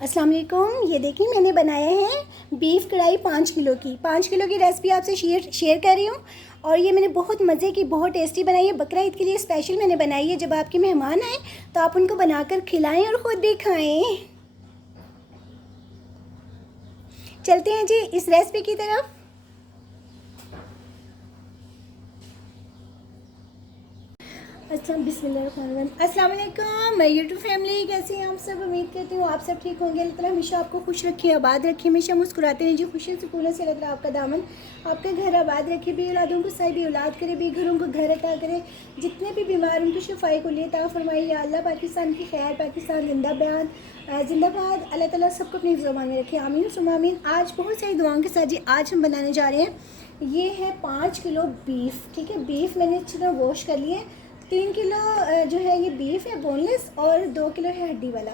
अस्सलाम वालेकुम। ये देखिए मैंने बनाया है बीफ कढ़ाई 5 किलो की रेसिपी आपसे शेयर कर रही हूँ। और ये मैंने बहुत मज़े की बहुत टेस्टी बनाई है। बकरा ईद के लिए स्पेशल मैंने बनाई है। जब आपके मेहमान आए तो आप उनको बनाकर खिलाएं और ख़ुद भी खाएं। चलते हैं जी इस रेसिपी की तरफ। अच्छा बिस्मिल्लाहिर्रहमानिर्रहीम। अस्सलाम वालेकुम मैं यूट्यूब फैमिली, कैसे हैं आप सब? उम्मीद करती हूँ आप सब ठीक होंगे। अल्लाह ताला हमेशा आपको खुश रखे, आबाद रखे, हमेशा मुस्कुराते रहिए, खुशी सुकून से अल्लाह ताला आपका दामन आपका घर आबाद रखे, भी औलादों को सही भी औलाद करे, भी घरों को घर अता करे, जितने भी बीमार उनकी शिफाई को लिए ता फरमाइए या अल्लाह। पाकिस्तान की खैर, पाकिस्तान जिंदाबाद। अल्लाह ताला सबको अपनी ज़ुबान में रखे, आमीन सुम्मा आमीन। आज बहुत सारी दुआओं के साथ जी आज हम बनाने जा रहे हैं। ये है 5 किलो बीफ। ठीक है, बीफ मैंने अच्छी तरह वॉश कर लिए। 3 किलो जो है ये बीफ है बोनलेस, और 2 किलो है हड्डी वाला।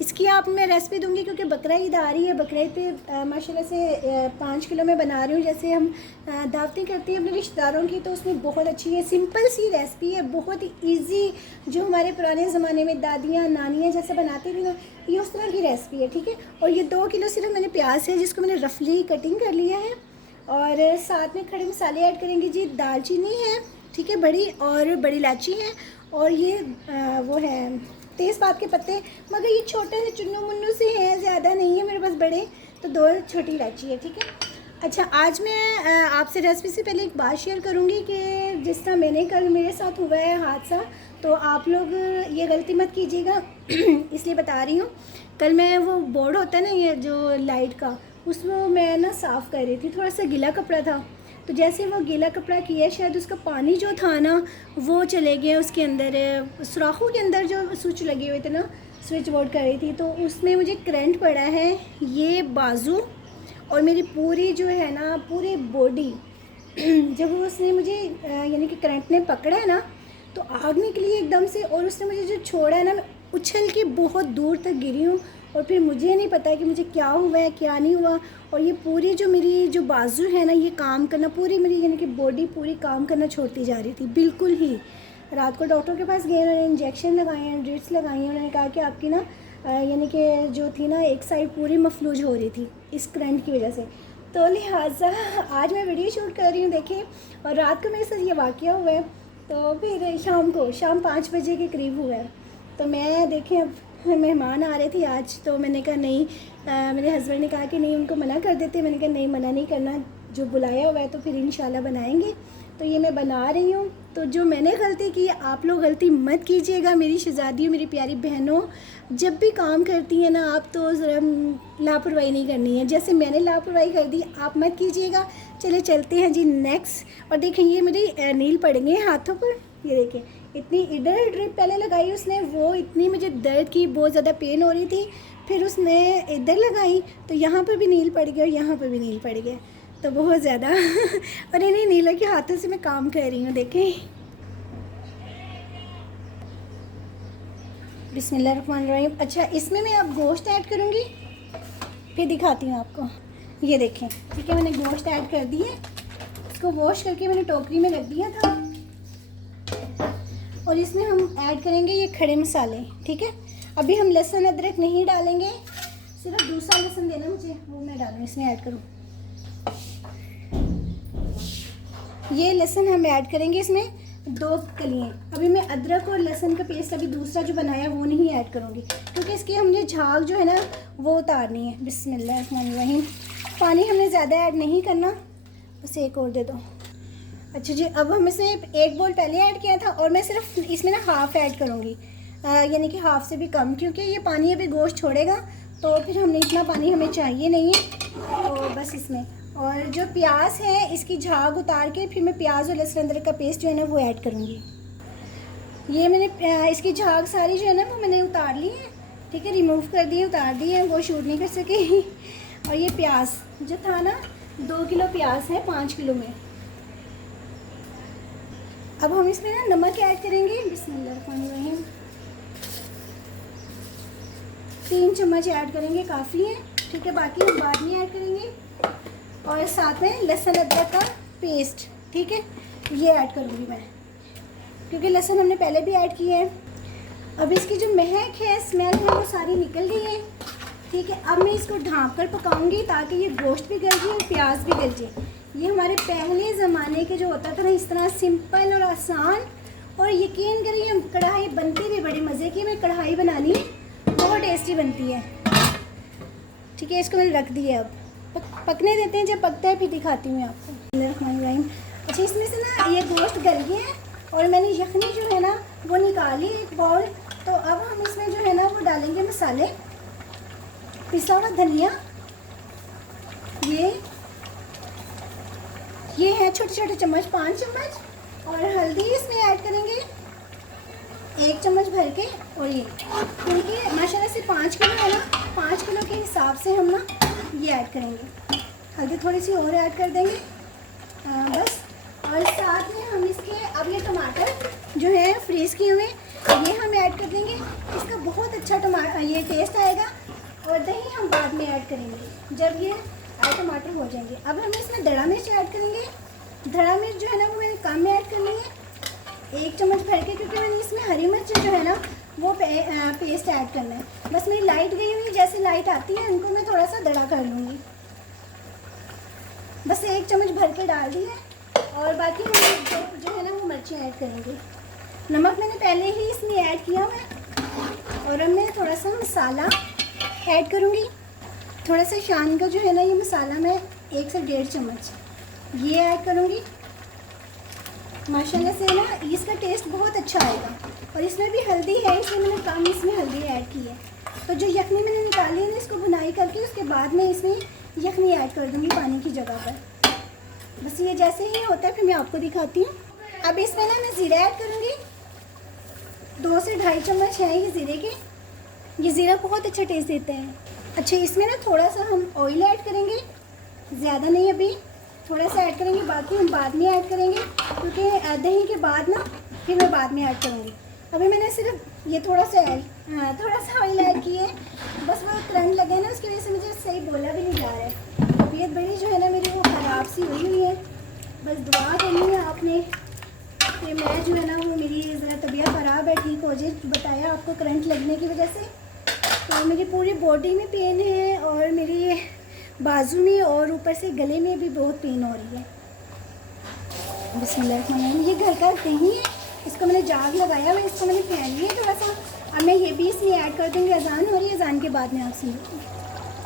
इसकी आप मैं रेसिपी दूंगी क्योंकि बकरा ईद आ रही है। बकरा ईद पे माशाल्लाह से 5 किलो में बना रही हूँ। जैसे हम दावतें करती हैं अपने रिश्तेदारों की, तो उसमें बहुत अच्छी है, सिंपल सी रेसिपी है, बहुत ही ईजी। जो हमारे पुराने ज़माने में दादियाँ नानियाँ जैसे बनाती थी ना, ये उस तरह की रेसिपी है। ठीक है, और ये 2 किलो सिर्फ मैंने प्याज है जिसको मैंने रफली कटिंग कर लिया है। और साथ में खड़े मसाले ऐड करेंगे जी। दालचीनी है, ठीक है, बड़ी, और बड़ी इलायची है, और ये वो है तेज़पात के पत्ते, मगर ये छोटे से चुन्नू मुन्नू से हैं, ज़्यादा नहीं है मेरे पास बड़े, तो 2 छोटी इलायची है। ठीक है, अच्छा आज मैं आपसे रेसिपी से पहले एक बात शेयर करूँगी कि जिस तरह मैंने कल मेरे साथ हुआ है हादसा, तो आप लोग ये गलती मत कीजिएगा इसलिए बता रही हूँ। कल मैं वो बोर्ड होता है ना ये जो लाइट का, उसमें मैं ना साफ़ कर रही थी, थोड़ा सा गीला कपड़ा था, तो जैसे वो गीला कपड़ा किया शायद उसका पानी जो था ना वो चले गया उसके अंदर, सुराखों के अंदर जो स्विच लगे हुए थे ना, स्विच बोर्ड कर रही थी, तो उसमें मुझे करंट पड़ा है। ये बाजू और मेरी पूरी जो है ना पूरी बॉडी जब उसने मुझे यानी कि करंट ने पकड़ा है ना, तो आग निकली एकदम से, और उसने मुझे जो छोड़ा है ना, मैं उछल के बहुत दूर तक गिरी हूँ। और फिर मुझे नहीं पता कि मुझे क्या हुआ है क्या नहीं हुआ। और ये पूरी जो मेरी जो बाजू है ना, ये काम करना, पूरी मेरी यानी कि बॉडी पूरी काम करना छोड़ती जा रही थी बिल्कुल ही। रात को डॉक्टर के पास गए, उन्होंने इंजेक्शन लगाए हैं, ड्रिप्स लगाई हैं। उन्होंने कहा कि आपकी ना यानी कि जो थी ना एक साइड पूरी मफलूज हो रही थी इस करंट की वजह से। तो लिहाजा आज मैं वीडियो शूट कर रही हूँ, देखें। और रात को मेरे साथ ये वाक़या हुआ है, तो फिर शाम 5 बजे के करीब हुआ है। तो मैं देखें अब मेहमान आ रहे थे आज, तो मैंने कहा नहीं, मेरे हस्बैंड ने कहा कि नहीं उनको मना कर देते। मैंने कहा नहीं, मना नहीं करना, जो बुलाया हुआ है तो फिर इंशाल्लाह बनाएंगे। तो ये मैं बना रही हूँ। तो जो मैंने गलती की, आप लोग गलती मत कीजिएगा। मेरी शहज़ादियों, मेरी प्यारी बहनों, जब भी काम करती हैं ना आप, तो ज़रा लापरवाही नहीं करनी है। जैसे मैंने लापरवाही कर दी, आप मत कीजिएगा। चले चलते हैं जी नेक्स्ट। और देखें ये मेरी नील पड़ेंगे हाथों पर, ये देखें इतनी इधर ड्रिप पहले लगाई उसने, वो इतनी मुझे दर्द की, बहुत ज़्यादा पेन हो रही थी। फिर उसने इधर लगाई तो यहाँ पर भी नील पड़ गया और यहाँ पर भी नील पड़ गया, तो बहुत ज़्यादा और इन्हीं नीलों के हाथों से मैं काम कर रही हूँ। देखें बिस्मिल्लाहिर्रहमानिर्रहीम। अच्छा इसमें मैं अब गोश्त ऐड करूँगी, फिर दिखाती हूँ आपको। ये देखें, ठीक है, मैंने गोश्त ऐड कर दिए। इसको वॉश करके मैंने टोकरी में रख दिया था। और इसमें हम ऐड करेंगे ये खड़े मसाले। ठीक है, अभी हम लहसुन अदरक नहीं डालेंगे, सिर्फ दूसरा लहसुन देना मुझे, वो मैं डालूँ इसमें ऐड करूँ। ये लहसुन हम ऐड करेंगे इसमें 2 कलियाँ। अभी मैं अदरक और लहसुन का पेस्ट अभी दूसरा जो बनाया वो नहीं ऐड करूँगी, क्योंकि इसकी हमने झाग जो है ना वो उतारनी है। बिस्मिल्लाहिर्रहमानिर्रहीम। पानी हमने ज़्यादा ऐड नहीं करना, बस एक और दे दो। अच्छा जी, अब हम इसे 1 बोल पहले ऐड किया था, और मैं सिर्फ इसमें ना हाफ़ ऐड करूँगी, यानी कि हाफ़ से भी कम, क्योंकि ये पानी अभी गोश्त छोड़ेगा, तो फिर हमने इतना पानी हमें चाहिए नहीं है। तो बस इसमें, और जो प्याज है इसकी झाग उतार के फिर मैं प्याज और लहसुन अदरक का पेस्ट जो है ना वो ऐड करूँगी। ये मैंने इसकी झाग सारी जो है ना वो मैंने उतार ली है। ठीक है, रिमूव कर दिए, उतार दिए, वो शूट नहीं कर सके। और ये प्याज जो था ना, 2 किलो प्याज है 5 किलो में। अब हम इसमें ना नमक ऐड करेंगे। बिस्मिल्लाहिर्रहमानिर्रहीम। 3 चम्मच ऐड करेंगे, काफ़ी है। ठीक है, बाकी हम बाद में ऐड करेंगे। और साथ में लहसुन अदरक का पेस्ट, ठीक है, ये ऐड करूँगी मैं, क्योंकि लहसुन हमने पहले भी ऐड किया है। अब इसकी जो महक है, स्मेल है, वो सारी निकल गई है। ठीक है, अब मैं इसको ढाँप कर पकाऊंगी ताकि ये गोश्त भी गल जाए और प्याज भी गल जाए। ये हमारे पहले ज़माने के जो होता था ना, इस तरह सिंपल और आसान, और यकीन करिए कढ़ाई बनती भी बड़ी मज़े की। मैं कढ़ाई बनानी बहुत टेस्टी बनती है। ठीक है, इसको मैंने रख दिया, अब पकने देते हैं, जब पकता है फिर दिखाती हूँ आपको। अच्छा, इसमें से ना ये गोश्त गल गया है और मैंने यखनी जो है ना वो निकाली एक बाउल। तो अब हम इसमें जो है ना वो डालेंगे मसाले, पिसा हुआ धनिया, ये है छोटे छोटे चम्मच 5 चम्मच, और हल्दी इसमें ऐड करेंगे 1 चम्मच भर के। और ये क्योंकि माशाल्लाह से 5 किलो है ना, 5 किलो के हिसाब से हम ना ये ऐड करेंगे। हल्दी थोड़ी सी और ऐड कर देंगे बस। और साथ में हम इसके अब ये टमाटर जो है फ्रीज़ किए हुए ये हम ऐड कर देंगे। इसका बहुत अच्छा ये टेस्ट आएगा। और दही हम बाद में ऐड करेंगे जब ये टमाटर हो जाएंगे। अब हम इसमें धड़ा मिर्च ऐड करेंगे। धड़ा मिर्च जो है ना वो मैंने कम में ऐड करनी है, 1 चम्मच भर के, क्योंकि मैंने इसमें हरी मिर्च जो है ना वो पेस्ट ऐड करना है। बस मेरी लाइट गई हुई, जैसे लाइट आती है उनको मैं थोड़ा सा धड़ा कर लूँगी। बस 1 चम्मच भर के डाल दी है। और बाकी हम जो है ना वो मिर्ची ऐड करेंगे। नमक मैंने पहले ही इसमें ऐड किया है। और अब मैं थोड़ा सा मसाला ऐड करूँगी। थोड़ा सा शान का जो है ना ये मसाला मैं 1 से 1.5 चम्मच ये ऐड करूँगी। माशाल्लाह से ना इसका टेस्ट बहुत अच्छा आएगा। और इसमें भी हल्दी है, इसलिए मैंने कम इसमें हल्दी ऐड की है। तो जो यखनी मैंने निकाली है ना, इसको भुनाई करके उसके बाद में इसमें यखनी ऐड कर दूँगी पानी की जगह पर। बस ये जैसे ही होता है फिर मैं आपको दिखाती हूँ। अब इसमें ना मैं ज़ीरा ऐड करूँगी। 2 से 2.5 चम्मच है ये ज़ीरे के। ये ज़ीरा बहुत अच्छा टेस्ट देता है। अच्छा, इसमें ना थोड़ा सा हम ऑयल ऐड करेंगे, ज़्यादा नहीं, अभी थोड़ा सा ऐड करेंगे, बाकी हम बाद में ऐड करेंगे, क्योंकि दही के बाद ना फिर मैं बाद में ऐड करूँगी। अभी मैंने सिर्फ ये थोड़ा सा ऑयल ऐड किया है। बस वो करंट लगे ना, उसकी वजह से मुझे सही बोला भी नहीं जा रहा है। तबीयत बड़ी जो है ना मेरी वो ख़राब सी हुई है। बस दुआ करनी है आपने कि मैं जो है ना वो मेरी ज़रा तबीयत ख़राब है, ठीक हो जाए। बताया आपको करंट लगने की वजह से तो मेरी पूरी बॉडी में पेन है और मेरी बाजू में और ऊपर से गले में भी बहुत पेन हो रही है। बिस्मिल्लाह, ये घर का दही है, इसको मैंने जाग लगाया हुआ, इसको मैंने फेंक लिया थोड़ा सा। अब मैं ये भी इसमें ऐड कर दूँगी। अजान हो रही है, अजान के बाद में आप सुनिए।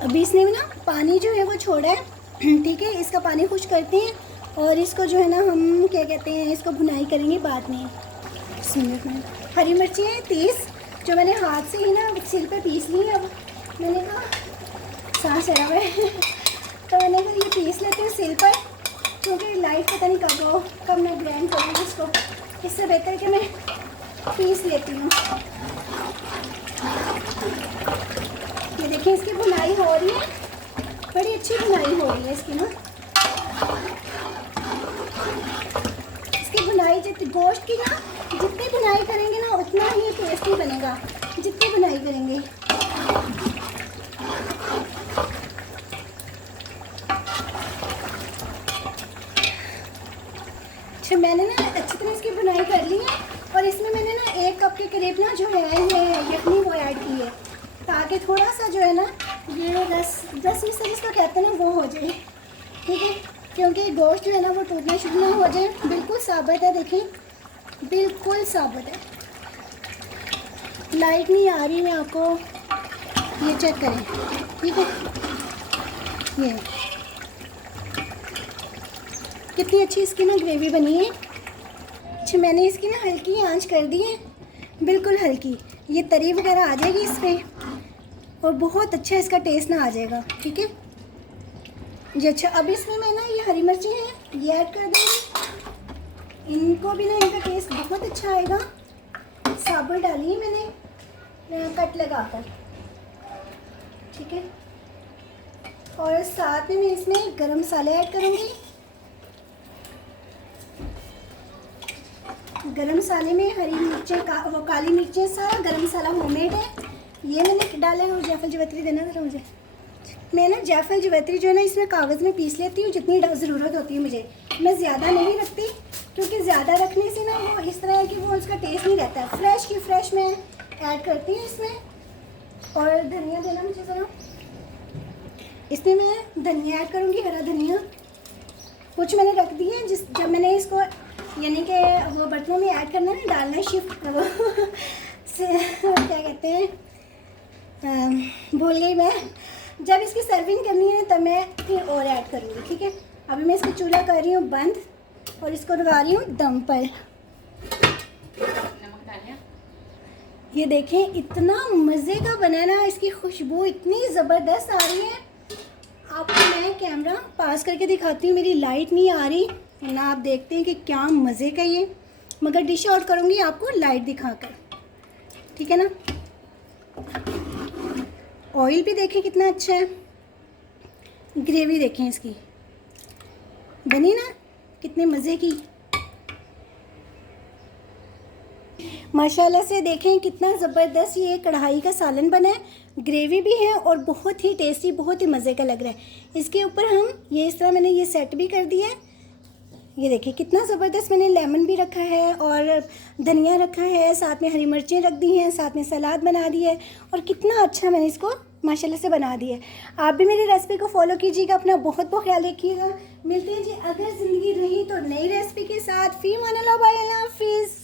अभी इसने ना पानी जो है वो छोड़ा है, ठीक है। इसका पानी खुश करते हैं और इसको जो है ना हम क्या कहते हैं, इसको भुनाई करेंगे बाद में। हरी मिर्ची है 30 जो मैंने हाथ से ही ना सिल पे पीस ली है। अब मैंने कहा सांस चढ़ा हुआ है तो मैंने कहा ये पीस लेते हैं सिल पर, क्योंकि लाइट पता नहीं कब मैं ग्राइंड करूँगी इसको। इससे बेहतर कि मैं पीस लेती हूँ। ये देखिए इसकी भुनाई हो रही है, बड़ी अच्छी भुनाई हो रही है इसकी ना। इसकी भुनाई जितनी गोश्त की ना जितनी भुनाई करेंगे ना उतना ही टेस्टी बनेगा, जितनी भुनाई करेंगे। अच्छा, मैंने ना अच्छी तरह इसकी भुनाई कर ली है। और इसमें मैंने ना 1 कप के करीब ना जो है ये यखनी वो ऐड की है, ताकि थोड़ा सा जो है ना ये 10-20 इसको कहते हैं ना वो हो जाए, ठीक है। क्योंकि गोश्त जो है ना वो टूटना शुरू ना हो जाए। बिल्कुल साबुत है, देखिए बिल्कुल साबुत है। लाइट नहीं आ रही, मैं आपको ये चेक करें, ठीक है। ये कितनी अच्छी इसकी ना ग्रेवी बनी है। अच्छा, मैंने इसकी ना हल्की आंच कर दी है, बिल्कुल हल्की। ये तरी वगैरह आ जाएगी इस पर और बहुत अच्छा इसका टेस्ट ना आ जाएगा, ठीक है जी। अच्छा, अब इसमें मैं ना ये हरी मिर्ची हैं ये ऐड कर दूँगी। इनको भी ना इनका टेस्ट बहुत अच्छा आएगा। साबुत डाली है मैंने कट लगाकर, ठीक है। और साथ में मैं इसमें गरम मसाले ऐड करूँगी। गरम मसाले में हरी मिर्चें वो काली मिर्चें, सारा गरम मसाला होममेड है, ये मैंने डाला है। और जायफल जवैत्री देना था मुझे। मैं ना जायफल जवैत्री जो है ना इसमें कागज़ में पीस लेती हूँ जितनी ज़रूरत होती है मुझे। मैं ज़्यादा नहीं रखती, क्योंकि ज़्यादा रखने से ना वो इस तरह है कि वो उसका टेस्ट नहीं रहता है। फ्रेश की फ्रेश मैं ऐड करती हूँ इसमें। और धनिया देना मुझे ज़रा। इसमें मैं धनिया ऐड करूँगी, हरा धनिया। कुछ मैंने रख दिया है, जब मैंने इसको यानी कि वो बर्तनों में ऐड करना है, डालना है शिफ्ट वो से क्या कहते हैं, भूल गई मैं। जब इसकी सर्विंग करनी है तब मैं फिर और ऐड करूँगी, ठीक है। अभी मैं इसका चूल्हा कर रही हूँ बंद और इसको लगा रही हूँ दम पर। ये देखें इतना मज़े का बना है ना, इसकी खुशबू इतनी ज़बरदस्त आ रही है। आपको मैं कैमरा पास करके दिखाती हूँ, मेरी लाइट नहीं आ रही ना, आप देखते हैं कि क्या मज़े का ये, मगर डिश आउट करूँगी आपको लाइट दिखाकर, ठीक है ना। ऑयल भी देखें कितना अच्छा है, ग्रेवी देखें इसकी बनी ना कितने मज़े की, माशाल्लाह से। देखें कितना ज़बरदस्त ये कढ़ाई का सालन बना है, ग्रेवी भी है और बहुत ही टेस्टी, बहुत ही मज़े का लग रहा है। इसके ऊपर हम ये इस तरह मैंने ये सेट भी कर दिया है। ये देखिए कितना ज़बरदस्त, मैंने लेमन भी रखा है और धनिया रखा है, साथ में हरी मिर्चें रख दी हैं, साथ में सलाद बना दी है और कितना अच्छा मैंने इसको माशाल्लाह से बना दिया है। आप भी मेरी रेसिपी को फॉलो कीजिएगा, अपना बहुत बहुत ख्याल रखिएगा। मिलते हैं जी अगर ज़िंदगी रही तो नई रेसिपी के साथ। फ़ी मान अल्लाह, बाय अल्लाह हाफ़िज़।